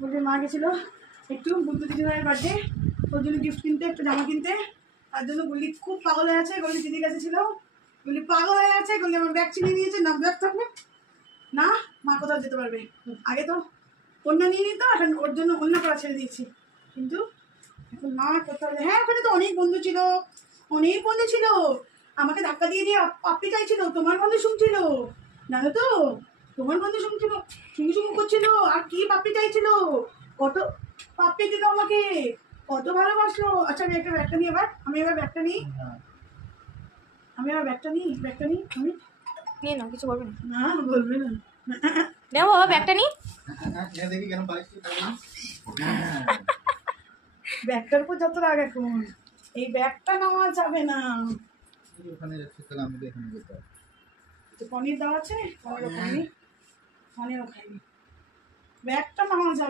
বলতে মা গেছিলো একটু বুদ্ধ দিদিভাইয়ের বার্থডে, ওর জন্য গিফট কিনতে, একটু জামা কিনতে। তার জন্য গুল্লি খুব পাগল হয়ে আছে। গুল্লি দিদির কাছে ছিল, গুল্লি পাগল হয়ে আছে। গুল্লি আমার ব্যাগ ছিনিয়ে নিয়েছে। না ব্যাগ থাকবে না, মা কোথাও যেতে পারবে। আগে তো অন্য নিয়ে নিত, এখন ওর জন্য অন্য করা ছেড়ে দিয়েছি। কিন্তু এখন মা কোথাও, হ্যাঁ ওখানে তো অনেক বন্ধু ছিল, অনেক বন্ধু ছিল। আমাকে ধাক্কা দিয়ে দিয়ে পাপ্পি চাইছিল, তোমার বন্ধু শুনছিল, জানো তো, তোমার বন্ধু শুনছিল, শুনু শুনু করছিল। আর কি পাপ্পি চাইছিল, কত পাপ্পি দিল আমাকে, কত ভালোবাসলো। আচ্ছা আমি একটা ব্যাগটা নিই, আমি এবার ব্যাগটা নিই, ব্যাগটা নিই আমি নিয়ে নাও, কিছু বলবে না। না বলবে না। নাও বাবা ব্যাগটা নি। ব্যাগটার উপর যত রাগ এখন, এই ব্যাগটা নেওয়া যাবে না। পনির দেওয়া আছে, পনিরও খাইনি, ব্যাগটা নেওয়া যাবে।